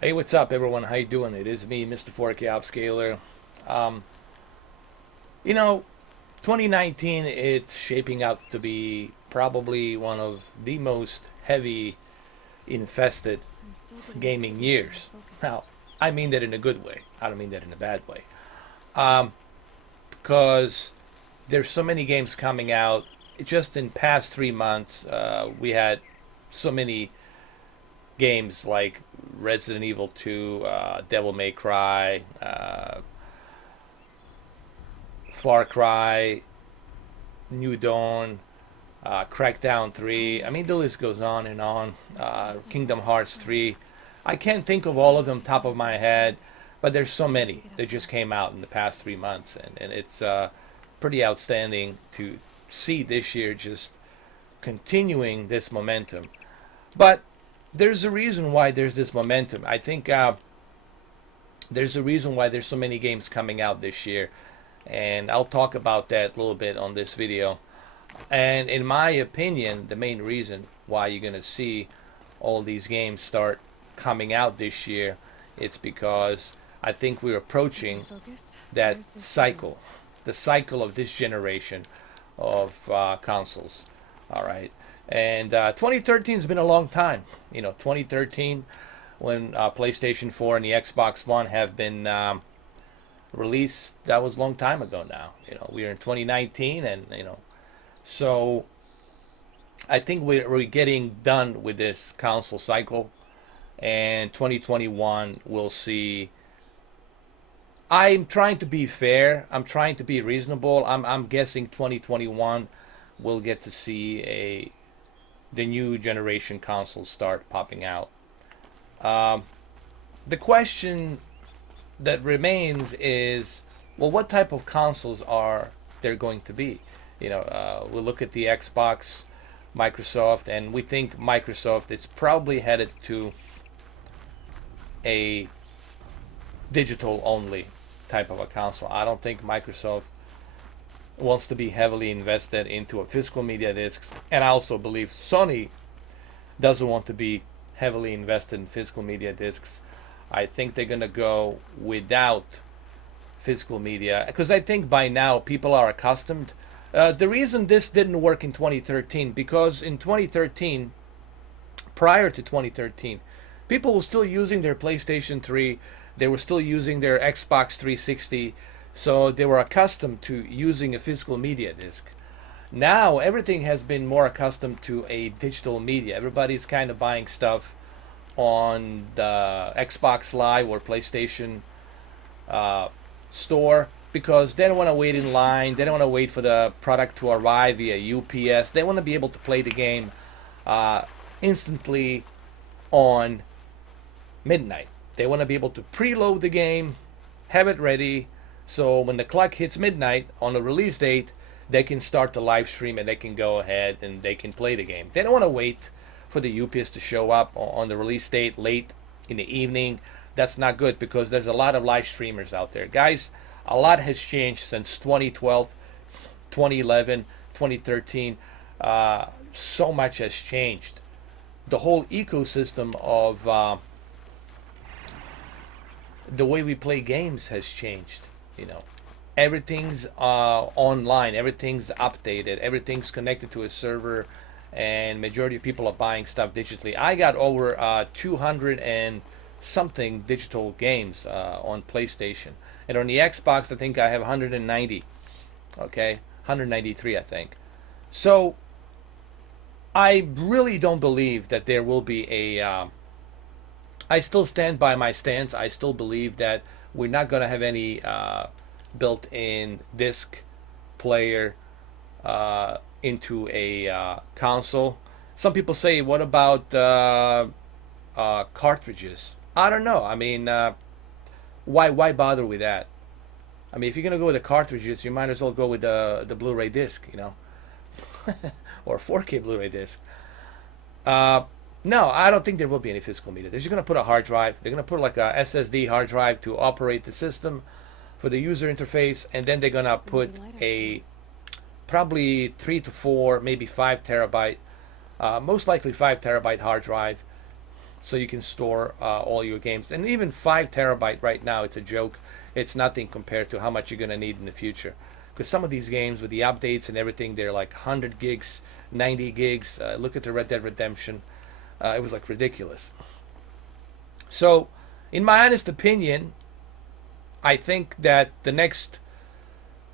Hey, what's up, everyone? How you doing? It is me, Mr. 4K Upscaler. Um, you know, 2019, it's shaping out to be probably one of the most heavy infested I'm still getting sick gaming of being years. Now, unfocused. I mean that in a good way. I don't mean that in a bad way. Um, because there's so many games coming out. Just in past 3 months, we had so many games like Resident Evil 2, Devil May Cry, Far Cry, New Dawn, Crackdown Tell 3. I me, mean, the list goes on and on. this tastes like a Kingdom waste of Hearts summer. 3. I can't think of all of them Please top tell of me my you'll find head, it. but there's so We need to many get that just outside. came out in the past 3 months, and it's pretty outstanding to see this year just continuing this momentum. But there's a reason why there's this momentum. I think there's a reason why there's so many games coming out this year, and I'll talk about that a little bit on this video. And in my opinion, the main reason why you're going to see all these games start coming out this year, it's because I think we're Okay, approaching focus. that Where's this going? cycle, the cycle of this generation of consoles. All right. And 2013 has been a long time. 2013, when PlayStation 4 and the Xbox One have been released, that was a long time ago now. We are in 2019, and so I think we're getting done with this console cycle, and 2021 we'll see. I'm trying to be fair. I'm trying to be reasonable. I'm guessing 2021 we'll get to see a the new generation consoles start popping out. Um, the question that remains is, well, what type of consoles are there going to be? We look at the Xbox, Microsoft, and we think Microsoft is probably headed to a digital only type of a console. I don't think Microsoft wants to be heavily invested into a physical media discs, and I also believe Sony doesn't want to be heavily invested in physical media discs. I think they're going to go without physical media because I think by now people are accustomed. The reason this didn't work in 2013 because in 2013, prior to 2013, people were still using their PlayStation 3, they were still using their Xbox 360, so they were accustomed to using a physical media disc. Now everything has been more accustomed to a digital media. Everybody's kind of buying stuff on the Xbox Live or PlayStation uh, store because they don't want to wait in This line. They don't want to sucks. wait for the product to arrive via UPS. They want to be able to play the game uh, instantly on midnight. They want to be able to preload the game, have it ready, so when the clock hits midnight on the release date, they can start the live stream and they can go ahead and they can play the game. They don't want to wait for the UPS to show up on the release date late in the evening. That's not good because there's a lot of live streamers out there. Guys, a lot has changed since 2012, 2011, 2013. So much has changed. The whole ecosystem of the way we play games has changed. You know, everything's online, everything's updated, everything's connected to a server, and majority of people are buying stuff digitally. I got over 200 and something digital games on PlayStation, and on the Xbox, I think I have 190. Okay, 193, I think. So I really don't believe that there will be a I still stand by my stance. I still believe that we're not going to have any built-in disc player into a console. Some people say, "What about cartridges?" I don't know. I mean, why bother with that? I mean, if you're gonna go with the cartridges, you might as well go with the Blu-ray disc, or 4K Blu-ray disc. Uh, no, I don't think there will be any physical media. They're just going to put a hard drive. They're going to put like a SSD hard drive to operate the system for the user interface, and then they're going to put Really light outside. a probably 3 to 4, maybe 5 terabyte, most likely 5 terabyte hard drive so you can store all your games. And even 5 terabyte right now, it's a joke. It's nothing compared to how much you're going to need in the future. Because some of these games with the updates and everything, they're like 100 gigs, 90 gigs. Look at the Red Dead Redemption. It was like ridiculous. So, in my honest opinion, I think that the next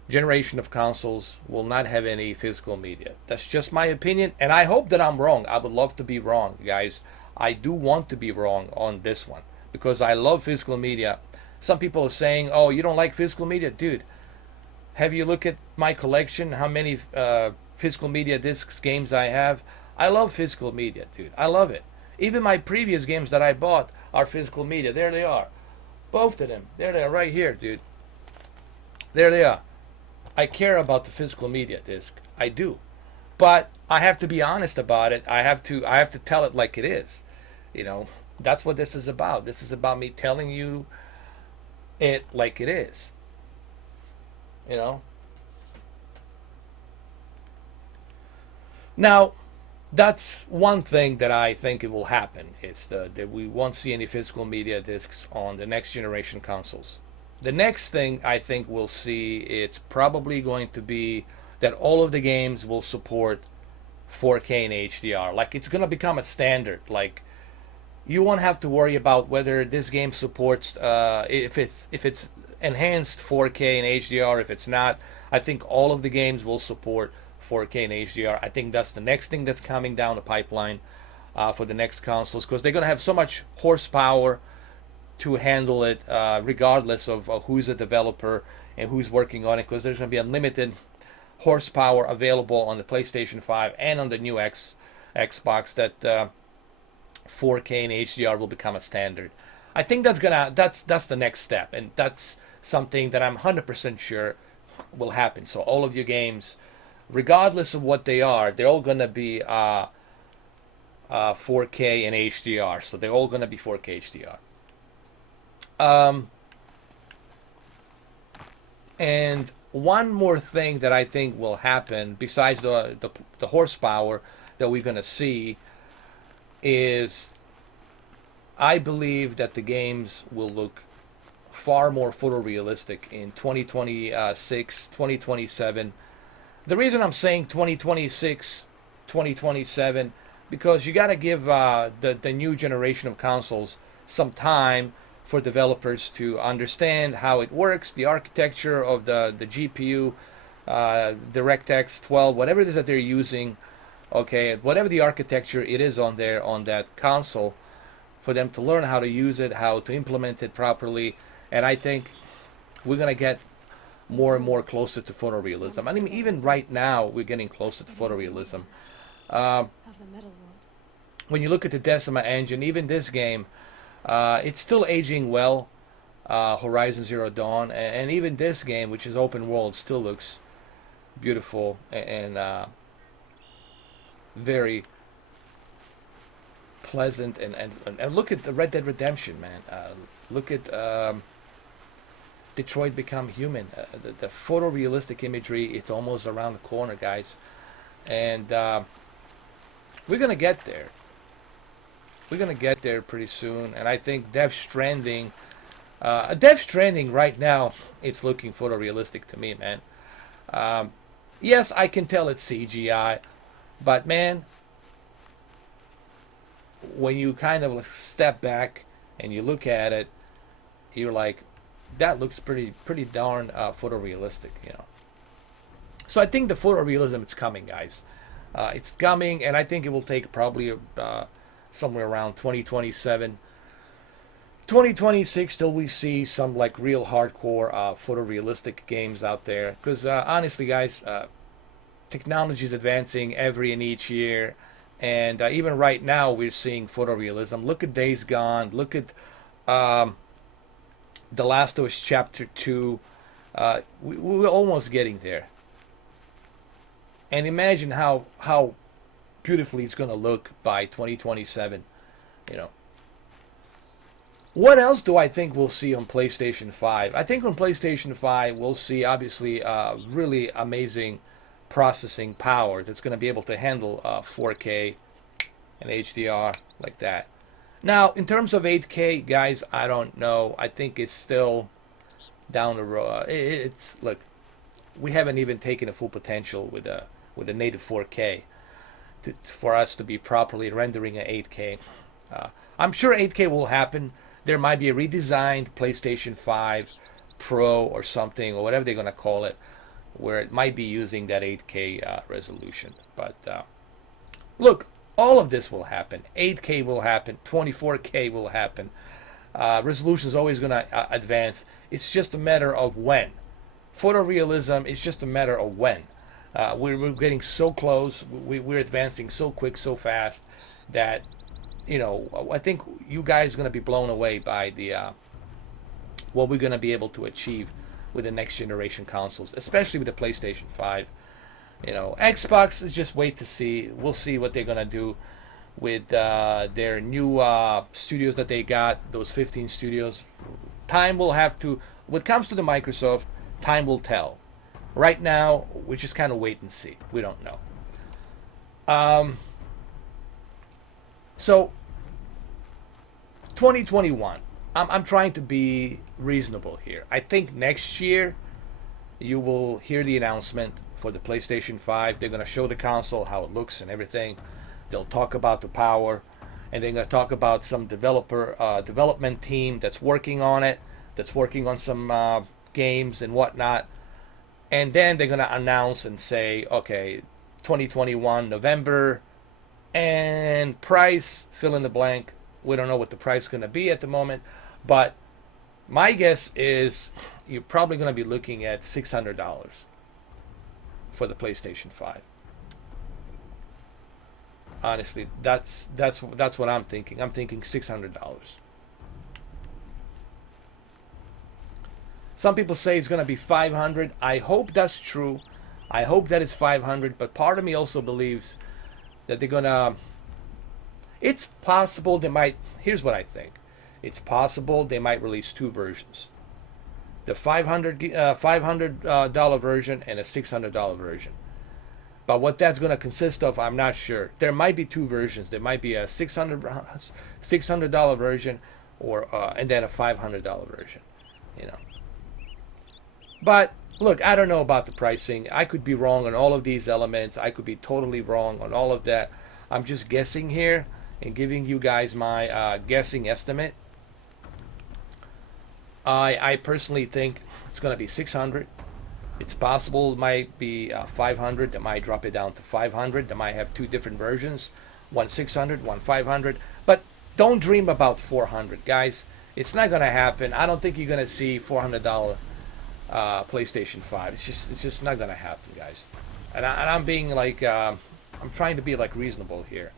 generation of consoles will not have any physical media. That's just my opinion, and I hope that I'm wrong. I would love to be wrong, guys. I do want to be wrong on this one because I love physical media. Some people are saying, "Oh, you don't like physical media, dude." Have you looked at my collection? How many physical media discs games I have? I love physical media, dude. I love it. Even my previous games that I bought are physical media. There they are, both of them. There they are, right here, dude. There they are. I care about the physical media disc. I do. But I have to be honest about it. I have to tell it like it is. You know, that's what this is about. This is about me telling you it like it is. You know. Now, that's one thing that I think it will happen. It's that we won't see any physical media discs on the next generation consoles. The next thing I think we'll see, it's probably going to be that all of the games will support 4K and HDR. Like it's going to become a standard. Like you won't have to worry about whether this game supports if it's enhanced 4K and HDR. If it's not, I think all of the games will support 4K and HDR. I think that's the next thing that's coming down the pipeline for the next consoles because they're going to have so much horsepower to handle it, regardless of who's the developer and who's working on it, because there's going to be unlimited horsepower available on the PlayStation 5 and on the new Xbox. That 4K and HDR will become a standard. I think that's the next step, and that's something that I'm 100% sure will happen. So all of your games, regardless of what they are, they're all going to be 4K and HDR. So they're all going to be 4K HDR. And one more thing that I think will happen besides the horsepower that we're going to see is I believe that the games will look far more photorealistic in 2026, 2027. The reason I'm saying 2026, 2027, because you got to give the new generation of consoles some time for developers to understand how it works, the architecture of the GPU, DirectX 12, whatever it is that they're using, okay, whatever the architecture it is on there on that console, for them to learn how to use it, how to implement it properly, and I think we're gonna get more and more closer to photorealism. I mean, even right now, we're getting closer to photorealism. When you look at the Decima engine, even this game, it's still aging well. Horizon Zero Dawn, and even this game, which is open world, still looks beautiful and very pleasant. And look at the Red Dead Redemption, man. Look at Detroit Become Human. The photorealistic imagery, it's almost around the corner, guys. And we're going to get there. We're going to get there pretty soon. And I think Death Stranding right now, it's looking photorealistic to me, man. Yes, I can tell it's CGI. But, man, when you kind of step back and you look at it, you're like, that looks pretty darn photorealistic, you know. So I think the photorealism is coming, guys. It's coming, and I think it will take probably somewhere around 2027, 2026 till we see some like real hardcore photorealistic games out there. Because honestly, guys, technology is advancing every and each year, and even right now we're seeing photorealism. Look at Days Gone. Look at The Last of Us Chapter 2. We're almost getting there. And imagine how beautifully it's going to look by 2027. You know. What else do I think we'll see on PlayStation 5? I think on PlayStation 5 we'll see obviously really amazing processing power that's going to be able to handle 4K and HDR like that. Now, in terms of 8K, guys, I don't know. I think it's still down the road. It's look, we haven't even taken a full potential with a native 4K for us to be properly rendering an 8K. I'm sure 8K will happen. There might be a redesigned PlayStation 5 Pro or something, or whatever they're going to call it, where it might be using that 8K resolution. But look, all of this will happen. 8K will happen. 24K will happen. Resolution is always going to advance. It's just a matter of when. Photorealism is just a matter of when. We're getting so close. We're advancing so quick, so fast that, I think you guys are going to be blown away by the what we're going to be able to achieve with the next generation consoles, especially with the PlayStation 5. Xbox is just wait to see. We'll see what they're going to do with their new studios that they got, those 15 studios. Time will have to, when it comes to the Microsoft, time will tell. Right now, we just kind of wait and see. We don't know. So, 2021. I'm trying to be reasonable here. I think next year you will hear the announcement for the PlayStation 5. They're going to show the console, how it looks and everything. They'll talk about the power, and they're going to talk about some development team that's working on it, that's working on some games and whatnot. And then they're going to announce and say, okay, 2021 November, and price, fill in the blank. We don't know what the price is going to be at the moment, but my guess is you're probably going to be looking at $600 for the PlayStation 5. Honestly, that's what I'm thinking. I'm thinking $600. Some people say it's going to be 500. I hope that's true. I hope that it's 500, but part of me also believes that they're going to, it's possible they might, here's what I think. It's possible they might release two versions. The $500 version and a $600 version. But what that's going to consist of, I'm not sure. There might be two versions. There might be a $600 version, or and then a $500 version. But look, I don't know about the pricing. I could be wrong on all of these elements. I could be totally wrong on all of that. I'm just guessing here and giving you guys my guessing estimate. I personally think it's going to be 600. It's possible it might be 500. They might drop it down to 500. They might have two different versions, one 600, one 500. But don't dream about 400, guys. It's not going to happen. I don't think you're going to see $400 PlayStation 5. It's just not going to happen, guys. And I'm being like, I'm trying to be like reasonable here.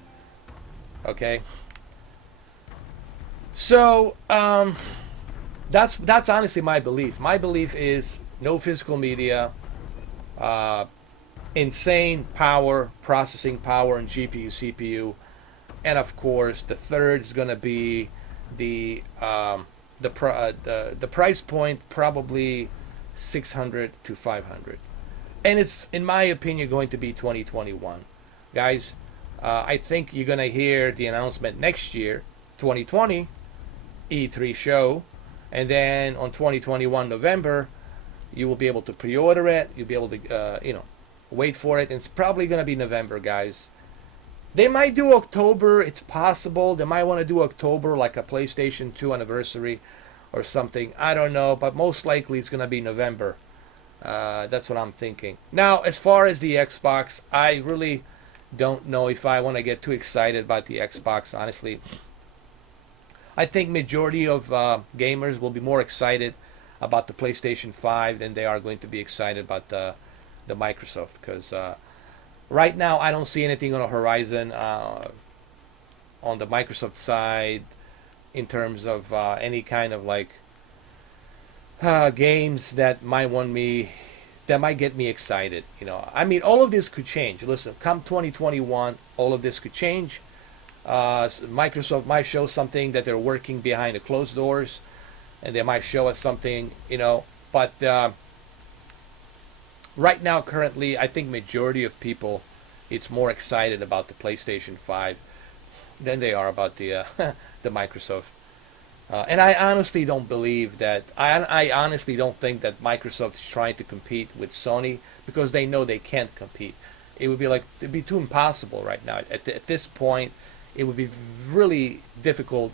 Okay. So that's honestly my belief. My belief is no physical media, insane power, processing power, and GPU, CPU, and of course the third is going to be the price point, probably 600 to 500, and it's in my opinion going to be 2021, guys. I think you're going to hear the announcement next year, 2020 E3 show, and then on 2021 November you will be able to pre-order it. You'll be able to wait for it. And it's probably going to be November, guys. They might do October. It's possible they might want to do October, like a PlayStation 2 anniversary or something. I don't know, but most likely it's going to be November. That's what I'm thinking. Now, as far as the Xbox, I really don't know if I want to get too excited about the Xbox, honestly. I think majority of gamers will be more excited about the PlayStation 5 than they are going to be excited about the Microsoft, because right now I don't see anything on the horizon on the Microsoft side in terms of any kind of like games that might get me excited. I mean, all of this could change. Listen, come 2021, all of this could change. Microsoft might show something that they're working behind the closed doors, and they might show us something, but right now, currently, I think majority of people, it's more excited about the PlayStation 5 than they are about the the Microsoft. And I honestly don't believe that. I honestly don't think that Microsoft is trying to compete with Sony because they know they can't compete. It would be like it'd be too impossible right now. At this point, it would be really difficult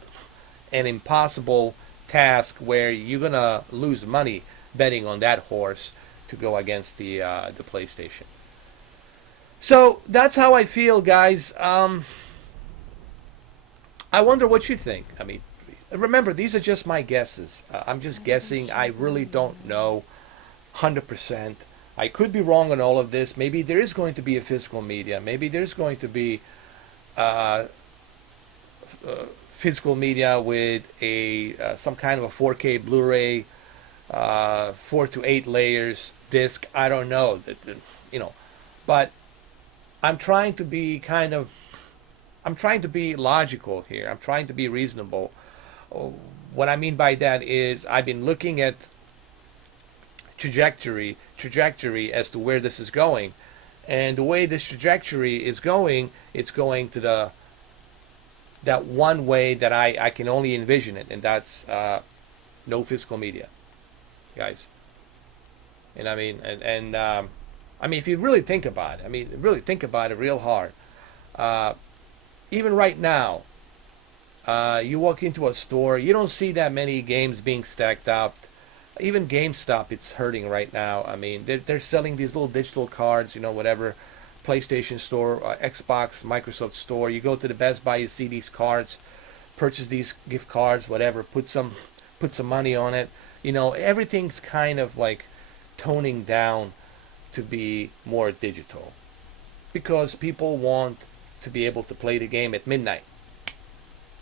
and impossible task where you're gonna lose money betting on that horse to go against the PlayStation. So that's how I feel, guys. I wonder what you think. I mean, remember, these are just my guesses. I'm just guessing. I really don't know 100%. I could be wrong on all of this. Maybe there is going to be a physical media. Maybe there's going to be uh, physical media with a some kind of a 4K Blu-ray, 4 to 8 layers disc. I don't know. You know, but I'm trying to be I'm trying to be logical here. I'm trying to be reasonable. Oh, what I mean by that is I've been looking at trajectory as to where this is going, and the way this trajectory is going, it's going to the that one way that I can only envision it, and that's no physical media, guys. And I mean, I mean, if you really think about it, I mean, really think about it real hard. Uh, Even right now, you walk into a store, you don't see that many games being stacked up. Even GameStop, it's hurting right now. I mean, they're selling these little digital cards, you know, whatever. PlayStation Store, Xbox, Microsoft Store. You go to the Best Buy, you see these cards, purchase these gift cards, whatever. Put some money on it. You know, everything's kind of like toning down to be more digital because people want to be able to play the game at midnight,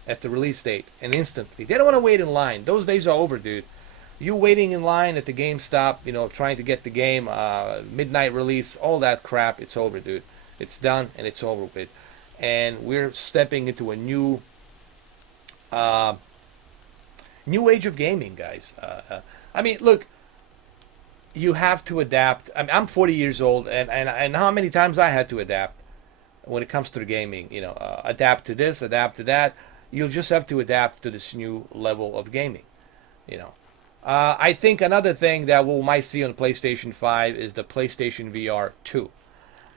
at the release date, and instantly. They don't want to wait in line. Those days are over, dude. You waiting in line at the GameStop, you know, trying to get the game, midnight release, all that crap, it's over, dude. It's done and it's over with. And we're stepping into a uh, new age of gaming, guys. I mean, look, you have to adapt. I mean, I'm 40 years old, and how many times I had to adapt when it comes to the gaming. You know, adapt to this, adapt to that. You'll just have to adapt to this new level of gaming. You know, I think another thing that we might see on PlayStation 5 is the PlayStation VR 2,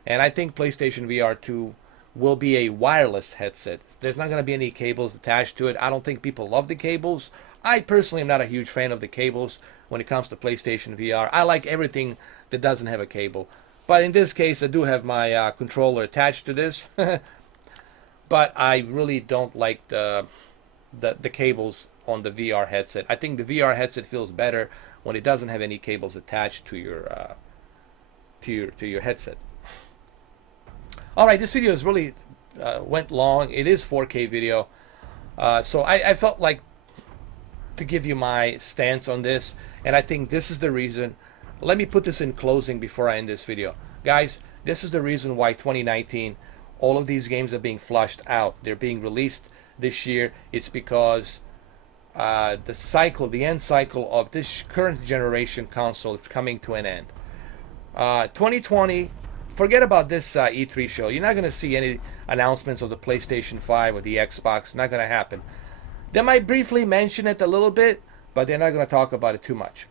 and I think PlayStation VR 2 will be a wireless headset. There's not going to be any cables attached to it. I don't think people love the cables. I personally am not a huge fan of the cables when it comes to PlayStation VR. I like everything that doesn't have a cable. But in this case, I do have my controller attached to this. But I really don't like the cables on the VR headset. I think the VR headset feels better when it doesn't have any cables attached to your headset. All right, this video is really went long. It is 4K video, so I felt like to give you my stance on this, and I think this is the reason. Let me put this in closing before I end this video, guys. This is the reason why 2019, all of these games are being flushed out. They're being released this year. It's because the end cycle of this current generation console is coming to an end. 2020. Forget about this E3 show. You're not going to see any announcements of the PlayStation 5 or the Xbox. Not going to happen. They might briefly mention it a little bit, but they're not going to talk about it too much.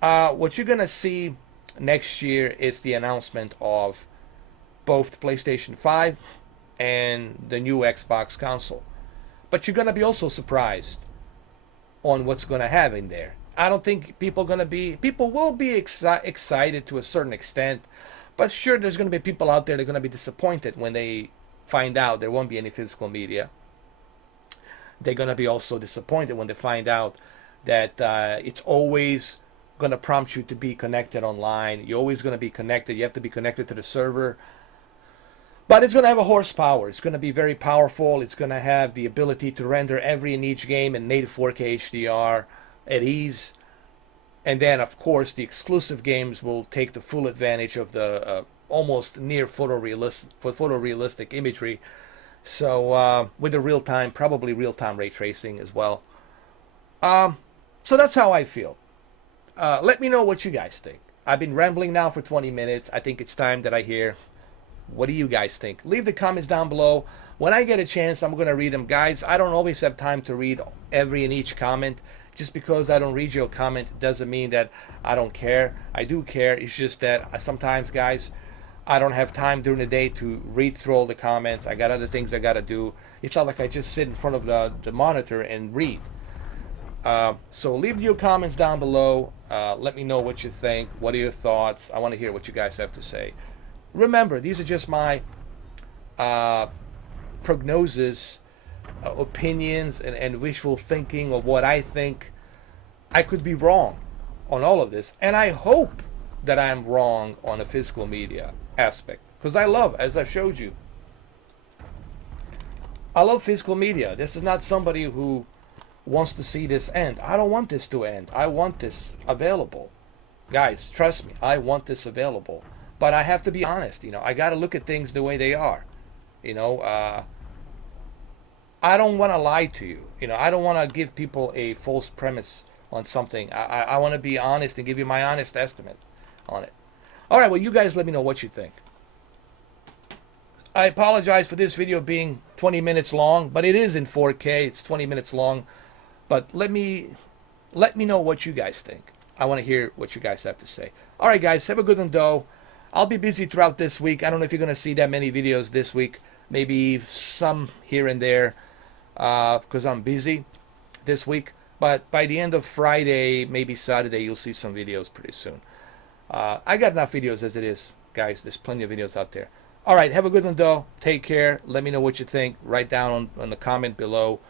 What you're going to see next year is the announcement of both the PlayStation 5 and the new Xbox console. But you're going to be also surprised on what's going to have in there. I don't think people will be excited to a certain extent. But sure, there's going to be people out there that are going to be disappointed when they find out there won't be any physical media. They're going to be also disappointed when they find out that it's always going to prompt you to be connected online. You're always going to be connected. You have to be connected to the server. But it's going to have a horsepower. It's going to be very powerful. It's going to have the ability to render every and each game in native 4K HDR at ease. And then, of course, the exclusive games will take the full advantage of the almost near photorealistic imagery. So with the probably real-time ray tracing as well. So that's how I feel. Let me know what you guys think. I've been rambling now for 20 minutes. I think it's time that I hear, what do you guys think? Leave the comments down below. When I get a chance, I'm going to read them. Guys, I don't always have time to read every and each comment. Just because I don't read your comment doesn't mean that I don't care. I do care. It's just that sometimes, guys, I don't have time during the day to read through all the comments. I got other things I got to do. It's not like I just sit in front of the monitor and read. So leave your comments down below. Let me know what you think. What are your thoughts? I want to hear what you guys have to say. Remember, these are just my prognosis, opinions, and wishful thinking of what I think. I could be wrong on all of this, and I hope that I'm wrong on the physical media aspect, because I love, as I showed you, I love physical media. This is not somebody who wants to see this end. I don't want this to end. I want this available. Guys, trust me, I want this available. But I have to be honest, I got to look at things the way they are. I don't want to lie to you. I don't want to give people a false premise on something. I want to be honest and give you my honest estimate on it. All right, well, you guys let me know what you think. I apologize for this video being 20 minutes long, but it is in 4K. It's 20 minutes long. But let me know what you guys think. I want to hear what you guys have to say. All right, guys, have a good one, though. I'll be busy throughout this week. I don't know if you're going to see that many videos this week. Maybe some here and there because I'm busy this week. But by the end of Friday, maybe Saturday, you'll see some videos pretty soon. I got enough videos as it is, guys. There's plenty of videos out there. All right, have a good one, though. Take care. Let me know what you think. Write down on the comment below.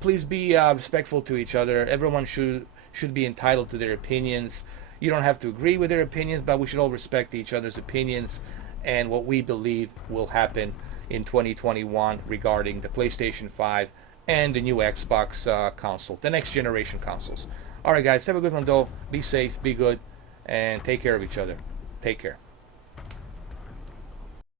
Please be respectful to each other. Everyone should be entitled to their opinions. You don't have to agree with their opinions, but we should all respect each other's opinions and what we believe will happen in 2021 regarding the PlayStation 5 and the new Xbox console, the next generation consoles. All right, guys, have a good one, though. Be safe, be good, and take care of each other. Take care.